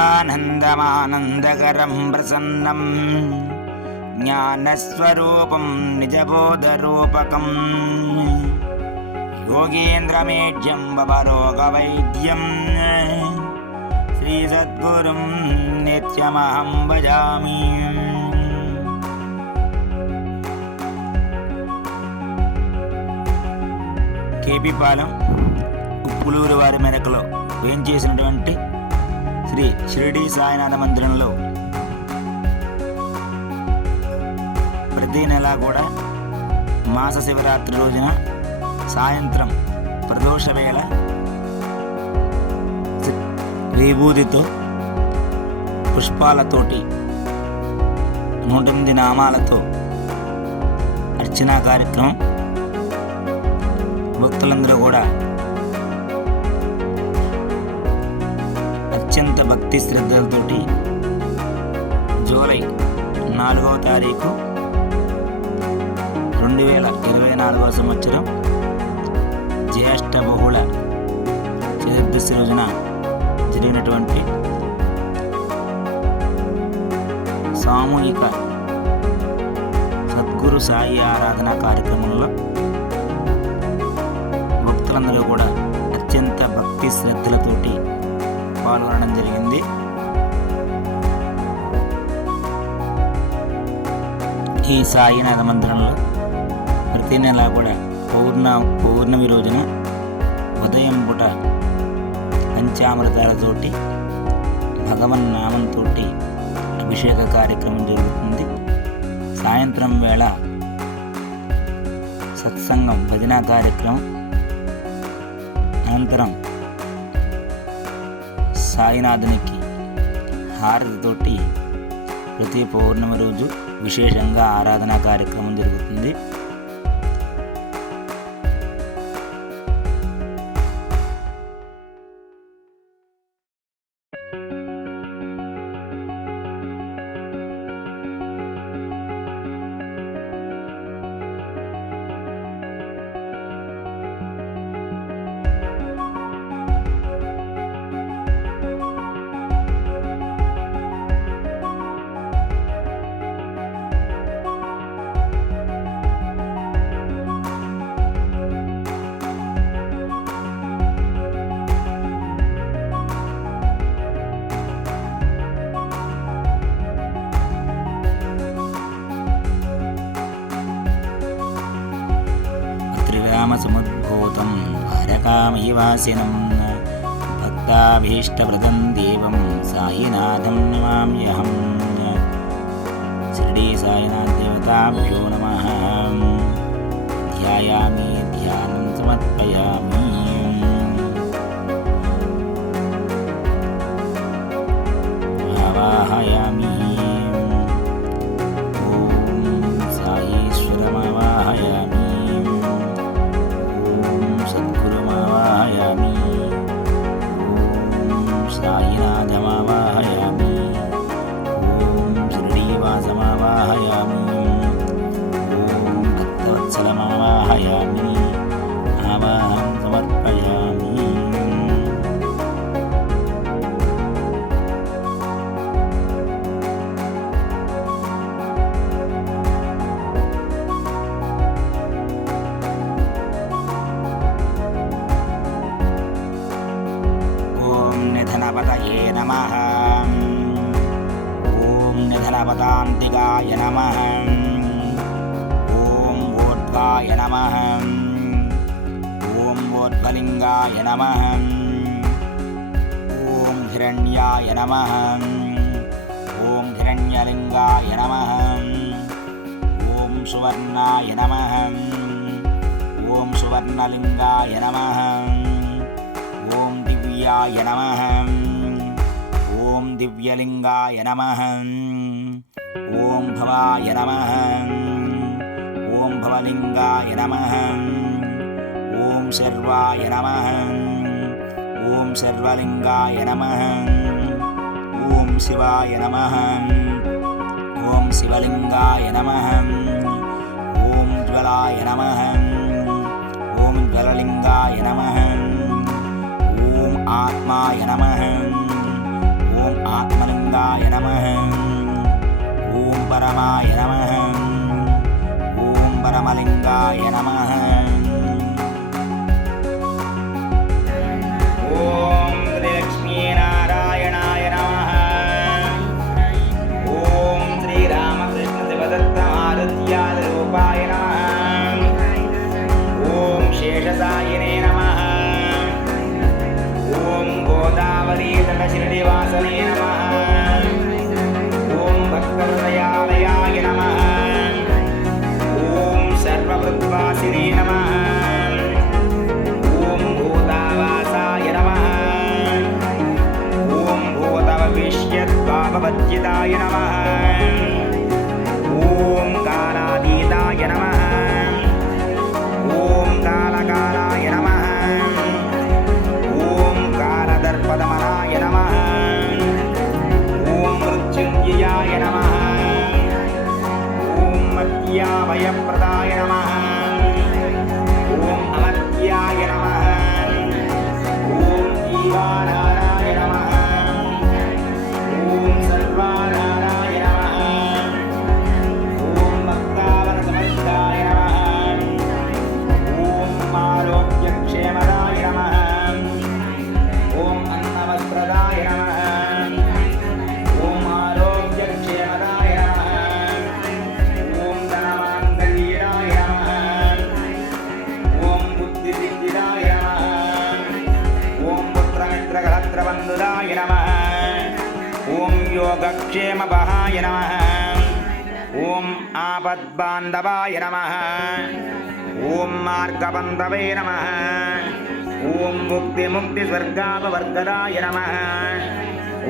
ఆనందమానందకరం ప్రసన్నం జ్ఞానస్వరూపం నిజబోధరూపకం యోగేంద్రమేఢ్యం భవరోగవైద్యం శ్రీ సద్గురుం నిత్యమహం భజామి. కేపీపాలెం ఉప్పులూరు వారి మెరకలో వేంచేసినటువంటి శ్రీ షిరిడి సాయినాథ మందిరంలో ప్రతి నెల కూడా మాస శివరాత్రి రోజున సాయంత్రం ప్రదోష వేళ విభూతితో పుష్పాలతోటి 108 నామాలతో అర్చనా కార్యక్రమం భక్తులందరూ కూడా అత్యంత భక్తి శ్రద్ధలతోటి జూలై 4వ తారీఖు 2024వ సంవత్సరం జ్యేష్ఠ బహుళ చతుర్దశి రోజున జరిగినటువంటి సామూహిక సద్గురు సాయి ఆరాధన కార్యక్రమంలో భక్తులందరూ కూడా అత్యంత భక్తి శ్రద్ధలతోటి పాల్గొనడం జరిగింది. ఈ సాయినాథ మందిరంలో ప్రతి నెల కూడా పౌర్ణమి రోజున ఉదయం పూట పంచామృతాలతోటి భగవన్ నామంతో అభిషేక కార్యక్రమం జరుగుతుంది. సాయంత్రం వేళ సత్సంగం భజన కార్యక్రమం అనంతరం సాయినాథునికి హారతితోటి ప్రతి పౌర్ణమి రోజు విశేషంగా ఆరాధనా కార్యక్రమం జరుగుతుంది. సముద్భూతం ద్వారకామయవాసినం భక్తాభీష్టప్రదం దేవం సాయినాథం నమామ్యహం. షిరిడి సాయినాథ దేవతాభ్యో నమః. ధ్యాయామి ధ్యానం సమర్పయామి. ఆవాహయామి. ఓం సాయీశ్వరమావాహయామి. సద్గురుమావాహయామి. ఓం సాయినాథమావాహయామి. ఓం షిరిడీవాసమావాహయామి. ఓం భక్తవత్సలమావాహయామి. ఆవాహం సమర్పయామి. నిధనపతయే నమః. ఓం నిధనపదాంతికాయ నమః. ఓం ఊర్ధ్వాయ నమః. ఓం ఊర్ధ్వలింగాయ నమః. ఓం హిరణ్యాయ నమః. ఓం హిరణ్యలింగాయ నమః. ఓం సువర్ణాయ నమః. ఓం సువర్ణలింగాయ నమః. ఓం దివ్యాయ నమః. ఓం దివ్యలింగాయ నమః. ఓం భవాయ నమః. ఓం భవలింగాయ నమః. ఓం శర్వాయ నమః. ఓం శర్వలింగాయ నమః. ఓం శివాయ నమః. ఓం శివలింగాయ నమః. ఓం జ్వలాయ నమః. ఓం జ్వలలింగాయ నమః. ఓం ఆత్మాయ నమః. ఓం परमलिङ्गाय नमः ॐ परमाय नमः ॐ परमलिङ्गाय नमः ॐ श्रीलक्ष्मीनारायणाय नमः ॐ श्रीरामकृष्णशिवदत्तमारुत्यादिरूपाय नमः ॐ शेषसायिने नमः ॐ गोदावरीतटशिरडिवासने नमः ॐ भक्तहृदयालयाय नमः ॐ सर्वभृत्वासिने नमः ॐ भूतावासाय नमः ॐ भूतभविष्यद्भाववज्जिताय नमः ॐ कालातीताय नमः ॐ कालकालाय नमः ॐ कालदर्पदमनाय नमः ॐ मृत्युञ्जयाय नमः ॐ मत्याभयप्रदाय नमः ॐ अमर्त्याय नमः ॐ जीवानाराय नमः ॐ सर्वानाराय नमः ॐ भक्तावनसमर्थाय नमः ॐ आरोग्यक्षेमदाय नमः ॐ अन्नवस्त्रदाय नमः ॐ आरोग्यक्षेमदाय नमः ॐ धनमाङ्गल्याय नमः ॐ बुद्धिसिद्धिदाय नमः ॐ पुत्रमित्रकलत्रबन्धुदाय नमः ॐ योगक्षेमबहाय नमः ॐ आपद्बान्धवाय नमः ॐ मार्गबन्धवे नमः ॐ मुक्तिमुक्तिस्वर्गापवर्गदाय नमः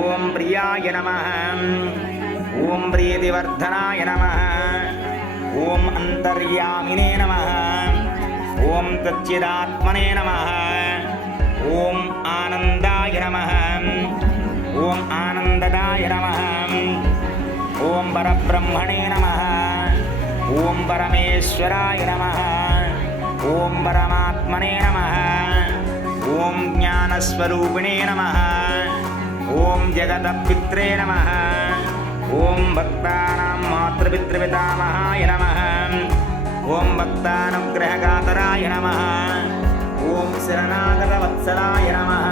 ॐ प्रियाय नमः ॐ प्रीतिवर्धनाय नमः ॐ अन्तर्यामिने नमः ॐ तच्चिदात्मने नमः ॐ आनन्दाय नमः ॐ आनन्ददाय नमः ॐ परब्रह्मणे नमः ॐ परमेश्वराय नमः ॐ परमात्मने नमः ॐ ज्ञानस्वरूपिणे नमः ॐ जगदपित्रे नमः ॐ भक्तानां मातृपितृपितामहाय नमः ॐ भक्तानुग्रहकातराय नमः ॐ शरणागतवत्सलाय नमः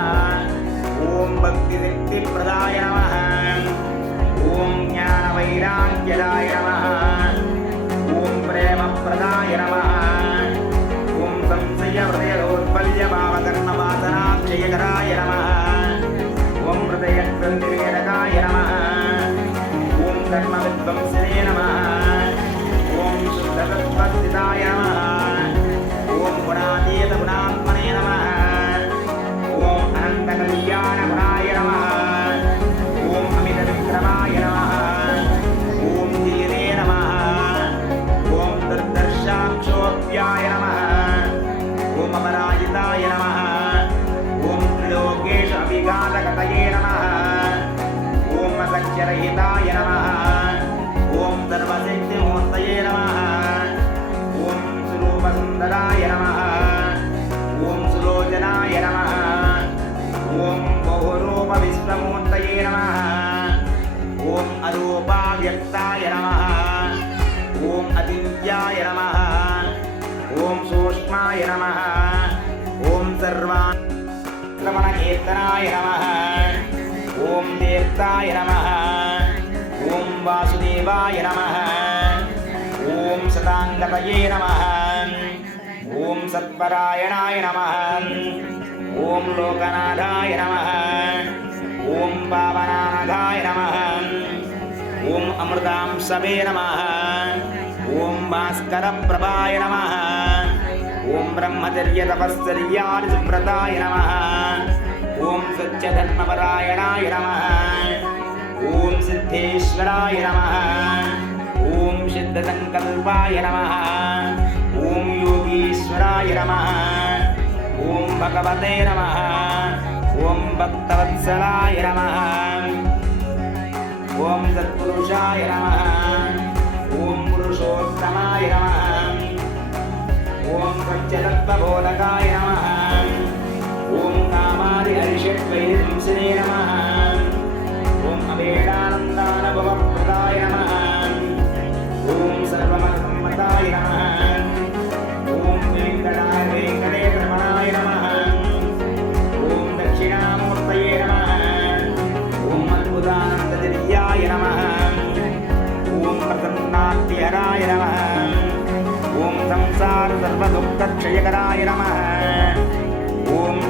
ॐ भक्तिसिद्धिप्रदाय नमः ॐ ज्ञानवैराग्यदाय नमः ॐ प्रेमप्रदाय नमः ॐ संशयहृदयोत्पल्यभावकर्मवासनाक्षयकराय नमः ॐ हृदयग्रन्थिवेदकाय नमः ॐ कर्मविद्वंसिने नमः ॐ शुद्धतत्त्वस्थिताय नमः ॐ गुणातीतगुणात्मने नमः ॐ अनन्तकल्याणगुणाय नमः ॐ अमितविक्रमाय नमः ॐ धीरे नमः ॐ दुर्दर्शाक्षोभ्याय नमः ॐ अपराजिताय नमः ॐ त्रिलोकेश अभिघातकतये नमः ॐ असख्यरहिताय नमः ॐ सर्वशक्तिमूर्तये नमः ॐ स्वरूपसुन्दराय नमः ॐ सुलोचनाय नमः ॐ बहुरूपविश्वमूर्तये नमः ॐ अरूपाव्यक्ताय नमः ॐ अचिन्त्याय नमः ॐ सूक्ष्माय नमः ॐ सर्वाश्रवणकीर्तनाय नमः ॐ तीर्थाय नमः ॐ वासुदेवाय नमः ॐ सदाङ्गतये नमः ॐ सत्परायणाय नमः ॐ लोकनाथाय नमः ॐ पावनानघाय नमः ॐ अमृतांशवे नमः ॐ भास्करप्रभाय नमः ॐ ब्रह्मचर्यतपश्चर्यादिसुव्रताय नमः ॐ सत्यधर्मपरायणाय नमः ॐ सिद्धेश्वराय नमः ॐ सिद्धसङ्कल्पाय नमः ॐ योगीश्वराय नमः ॐ भगवते नमः ॐ भक्तवत्सलाय नमः ॐ सत्पुरुषाय नमः ॐ पुरुषोत्तमाय नमः ॐ सत्यतत्त्वबोधकाय नमः ॐ कामादिहरिषड्वैरिंसिने नमः ॐ अवेडा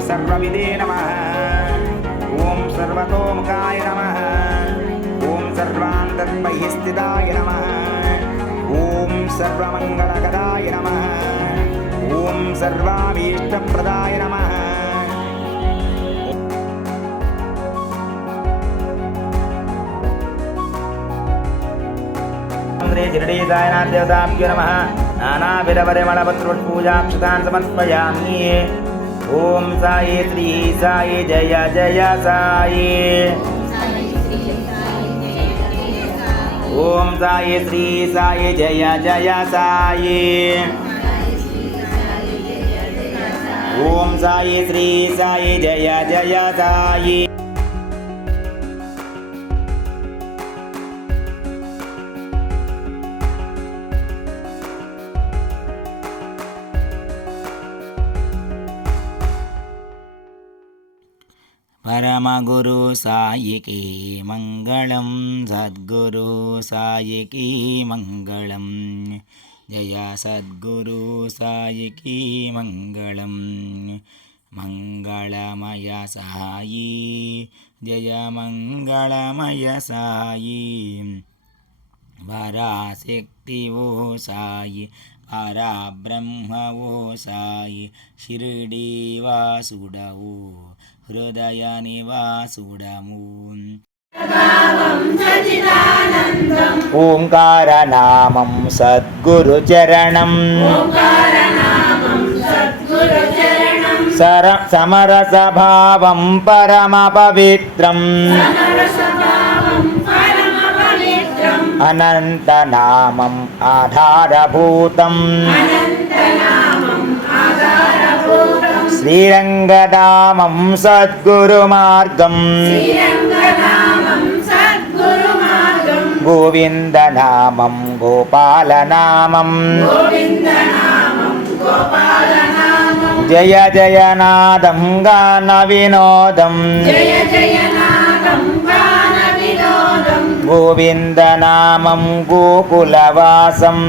सर्वविदे नमः ॐ सर्वतोमुखाय नमः ॐ सर्वान्तर्बहिस्थिताय नमः ॐ सर्वमङ्गलकराय नमः ॐ सर्वाभीष्टप्रदाय नमः श्री शिरडीसायनाथ देवताभ्यो नमः नानाविधपरिमलपत्रपुष्पूजाक्षतान् समर्पयामि ॐ साई श्री साई जय जय साई ॐ साई श्री साई जय जय साई ॐ साई श्री साई जय जय साई परमगुरु साई की मंगलम सद्गुरु साई की मंगलम जय सद्गुरु साई की मंगलम मंगलमय साई जय मंगलमय साई पराशक्ति वो साई पराब्रह्म वो साई शिरडी वासुडवो हृदय निवासुडमु ओंकार नामं सद्गुरुचरणं समरसभावं परमपवित्रम् अनन्तनामम् आधारभूतम् श्रीरङ्गधामं सद्गुरुमार्गम् गोविन्दनामं गोपालनामम् जय जय नादं गानविनोदम् गोविन्दनामं गोकुलवासम्